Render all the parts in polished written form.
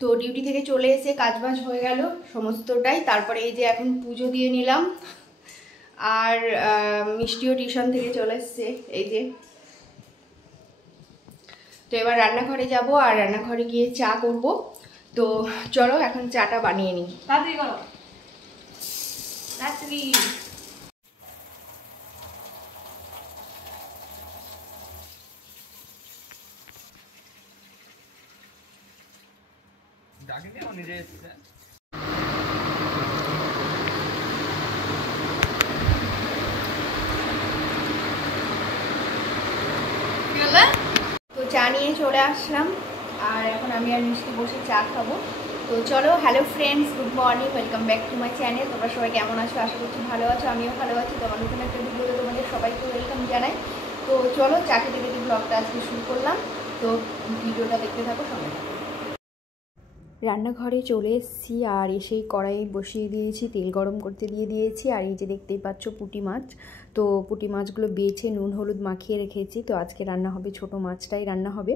তো ডিউটি থেকে চলে এসে কাজবাজ হয়ে গেল সমস্তটাই। তারপরে এই যে এখন পুজো দিয়ে নিলাম, আর মিষ্টিও টিউশন থেকে চলে এসছে এই যে। তো এবার রান্নাঘরে যাব, আর রান্নাঘরে গিয়ে চা করব। তো চলো এখন চাটা বানিয়ে নিই। তাড়াতাড়ি করো, তাড়াতাড়ি। তো চা নিয়ে চলে আসলাম, আর এখন আমি আর মিষ্টি বসে চা খাবো। তো চলো, hello friends, good morning, welcome back to my channel. তোমরা সবাই কেমন আছো? আশা করছি ভালো আছো, আমিও ভালো আছি। তোমার নতুন একটা ভিডিওতে তোমাদের সবাইকে ওয়েলকাম জানাই। তো চলো, চা খেতে খেতে ব্লগটা আজকে শুরু করলাম। তো ভিডিওটা দেখতে থাকো সবাই। রান্নাঘরে চলে এসেছি, আর এসেই কড়াই বসিয়ে দিয়েছি, তেল গরম করতে দিয়ে দিয়েছি। আর এই যে দেখতেই পাচ্ছ পুঁটি মাছ। তো পুঁটি মাছগুলো বেছে নুন হলুদ মাখিয়ে রেখেছি। তো আজকে রান্না হবে ছোট মাছটাই রান্না হবে।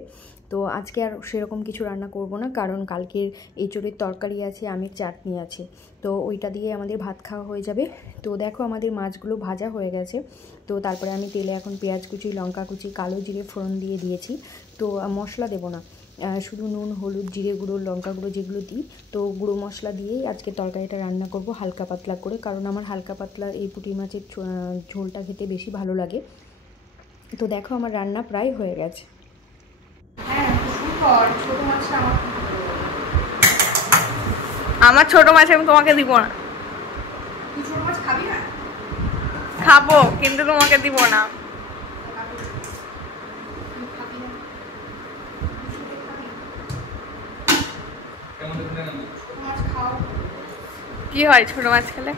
তো আজকে আর সেরকম কিছু রান্না করব না, কারণ কালকের এঁচোড়ের তরকারি আছে, আমের চাটনি আছে, তো ওইটা দিয়ে আমাদের ভাত খাওয়া হয়ে যাবে। তো দেখো আমাদের মাছগুলো ভাজা হয়ে গেছে। তো তারপরে আমি তেলে এখন পেঁয়াজ কুচি, লঙ্কা কুচি, কালো জিরে ফোড়ন দিয়ে দিয়েছি। তো মশলা দেবো না, শুধু নুন হলুদ জিরে গুঁড়ো লঙ্কা গুঁড়ো যেগুলো দিই, তো গুঁড়ো মশলা দিয়েই আজকে তরকারিটা রান্না করব হালকা পাতলা করে, কারণ আমার হালকা পাতলা এই পুঁটি মাছের ঝোলটা খেতে বেশি ভালো লাগে। তো দেখো আমার রান্না প্রায় হয়ে গেছে। আমার ছোট মাছ আমি তোমাকে দিব না। খাবো, কিন্তু তোমাকে দিব না। কি হয় ছোট মাছ খেলে?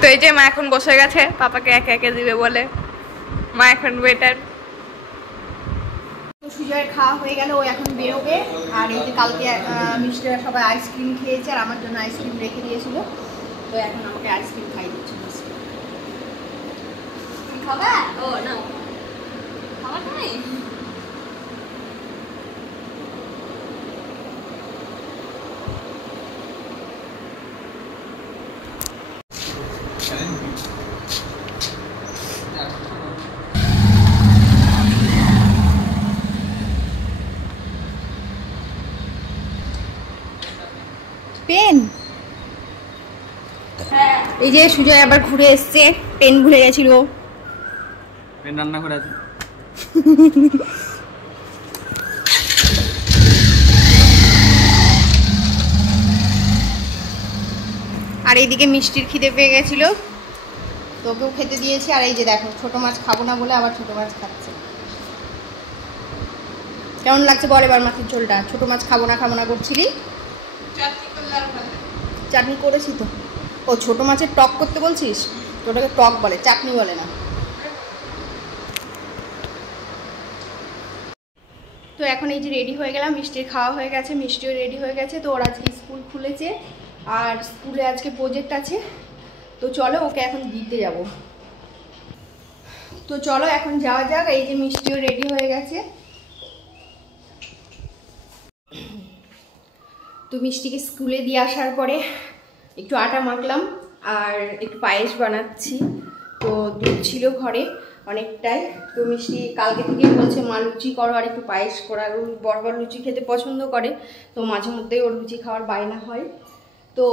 তো এই যে মা এখন বসে গেছে পাপাকে একে একে দিবে বলে। মা এখন ওয়েটার। তো সুজয়ের খাওয়া হয়ে গেল, ও এখন বেরোবে। আর এই যে কালকে মিষ্টিরা সবাই আইসক্রিম খেয়েছে, আর আমার জন্য আইসক্রিম রেখে দিয়েছিল। তো এখন আমাকে আইসক্রিম খাই দিচ্ছে। তুমি খাবা? ও না, খাবার নাই। পেন, এই যে সুজয় আবার ঘুরে এসছে, পেন ভুলে গেছিল। পেন রান্না করে আছে। আর এইদিকে মিষ্টির খিদে পেয়ে গেছিল, তোকেও খেতে দিয়েছি। আর এই যে দেখো ছোট মাছ খাবো না বলে আবার ছোট মাছ খাচ্ছে। কেমন লাগছে বল এবার মাছের ঝোলটা? ছোট মাছ খাবো না করছিলি, চাটনি করেছি তো। ও ছোট মাছের টক করতে বলছিস? ওটাকে টক বলে, চাটনি বলে না। তো এখন এই যে রেডি হয়ে গেলাম, মিষ্টির খাওয়া হয়ে গেছে, মিষ্টিও রেডি হয়ে গেছে। তো ওর আজকে স্কুল খুলেছে, আর স্কুলে আজকে প্রজেক্ট আছে। তো চলো ওকে এখন দিতে যাব। তো চলো এখন যাওয়া যাক। এই যে মিষ্টিও রেডি হয়ে গেছে। তো মিষ্টিকে স্কুলে দিয়ে আসার পরে একটু আটা মাখলাম, আর একটু পায়েস বানাচ্ছি। তো দুধ ছিল ঘরে অনেকটাই। তো মিষ্টি কালকে থেকে বলছে মা লুচি করো আর একটু পায়েস করা। বরবর লুচি খেতে পছন্দ করে, তো মাঝে মধ্যেই ওর লুচি খাওয়ার বায়না হয়। তো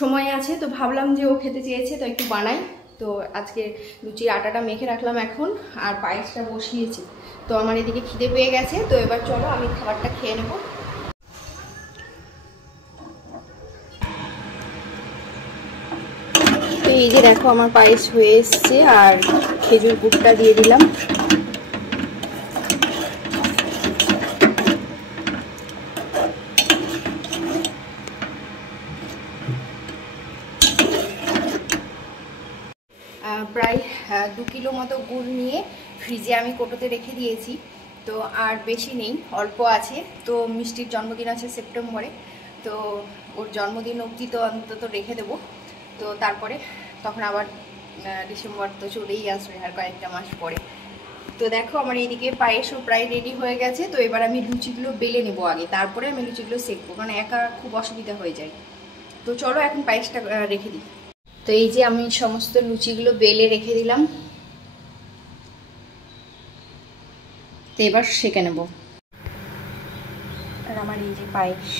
সময় আছে, তো ভাবলাম যে ও খেতে চেয়েছে তো একটু বানাই। তো আজকে লুচির আটাটা মেখে রাখলাম এখন, আর পায়েসটা বসিয়েছি। তো আমার এদিকে খিদে পেয়ে গেছে, তো এবার চলো আমি খাবারটা খেয়ে নেবো। তো এই যে দেখো আমার পায়েস হয়ে এসছে, আর খেজুর গুড়টা দিয়ে দিলাম। প্রায় 2 কিলো মতো গুড় নিয়ে ফ্রিজে আমি কোটোতে রেখে দিয়েছি। তো আর বেশি নেই, অল্প আছে। তো মিষ্টির জন্মদিন আছে সেপ্টেম্বরে, তো ওর জন্মদিন অবধি তো অন্তত রেখে দেবো। তো তারপরে তখন আবার ডিসেম্বর তো চলেই আসবে আর কয়েকটা মাস পরে। তো দেখো আমার এইদিকে পায়েসও প্রায় রেডি হয়ে গেছে। তো এবার আমি লুচিগুলো বেলে নেবো আগে, তারপরে আমি লুচিগুলো সেঁকবো, কারণ একা খুব অসুবিধা হয়ে যায়। তো চলো এখন পায়েসটা রেখে দিই। তো এই যে আমি সমস্ত লুচিগুলো বেলে রেখে দিলাম, তো এবার সেঁকে নেব। আর আমার এই যে পায়েস,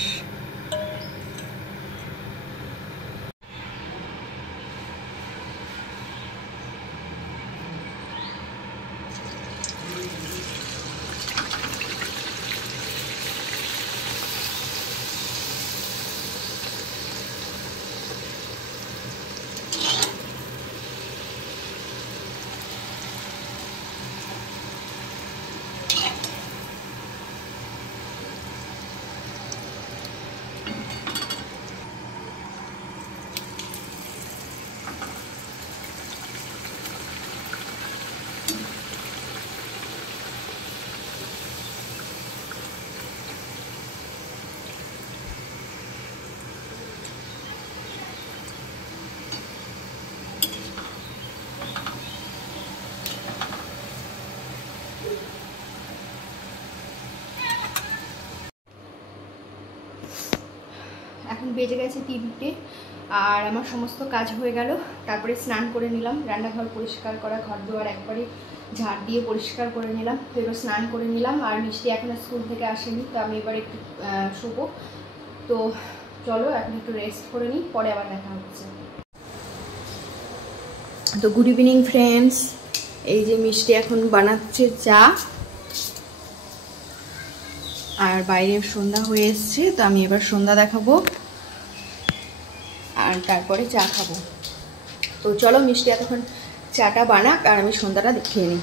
এখন বেজে গেছে 3টে আর আমার সমস্ত কাজ হয়ে গেল। তারপরে স্নান করে নিলাম, রান্নাঘর পরিষ্কার করা, ঘর দুয়ার একবারে ঝাড় দিয়ে পরিষ্কার করে নিলাম। তো এবার স্নান করে নিলাম। আর মিষ্টি এখনো স্কুল থেকে আসেনি, তো আমি এবার একটু শোবো। তো চলো এখন একটু রেস্ট করে নিই, পরে আবার দেখা হচ্ছে। তো গুড ইভিনিং ফ্রেন্ডস, এই যে মিষ্টি এখন বানাচ্ছে চা, আর বাইরে সন্ধ্যা হয়ে এসছে। তো আমি এবার সন্ধ্যা দেখাবো আর তারপরে চা খাবো। তো চলো মিষ্টি এতক্ষণ চাটা বানাক আর আমি সন্ধ্যাটা খেয়ে নিই।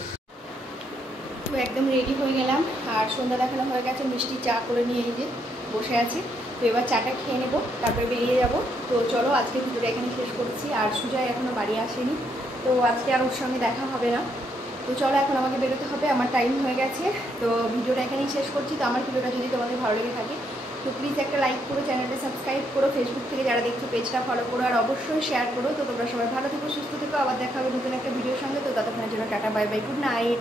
তো একদম রেডি হয়ে গেলাম আর সন্ধ্যা দেখানো হয়ে গেছে। মিষ্টি চা করে নিয়ে এই যে বসে আছে। তো এবার চাটা খেয়ে নেবো, তারপরে বেরিয়ে যাব। তো চলো আজকে ভিডিওটা এখানে শেষ করছি। আর সুজয় এখনও বাড়ি আসেনি, তো আজকে আর ওর সঙ্গে দেখা হবে না। তো চলো এখন আমাকে বেরোতে হবে, আমার টাইম হয়ে গেছে। তো ভিডিওটা এখানেই শেষ করছি। তো আমার ভিডিওটা যদি তোমাদের ভালো লেগে থাকে তো প্লিজ একটা লাইক করো, চ্যানেলটা সাবস্ক্রাইব করো, ফেসবুক থেকে যারা দেখছো পেজটা ফলো করো, আর অবশ্যই শেয়ার করো। তো তোমরা সবাই ভালো থেকো, সুস্থ থেকো, আবার দেখা হবে নতুন একটা ভিডিওর সঙ্গে। তো ততক্ষণের জন্য tata, bye bye, good night.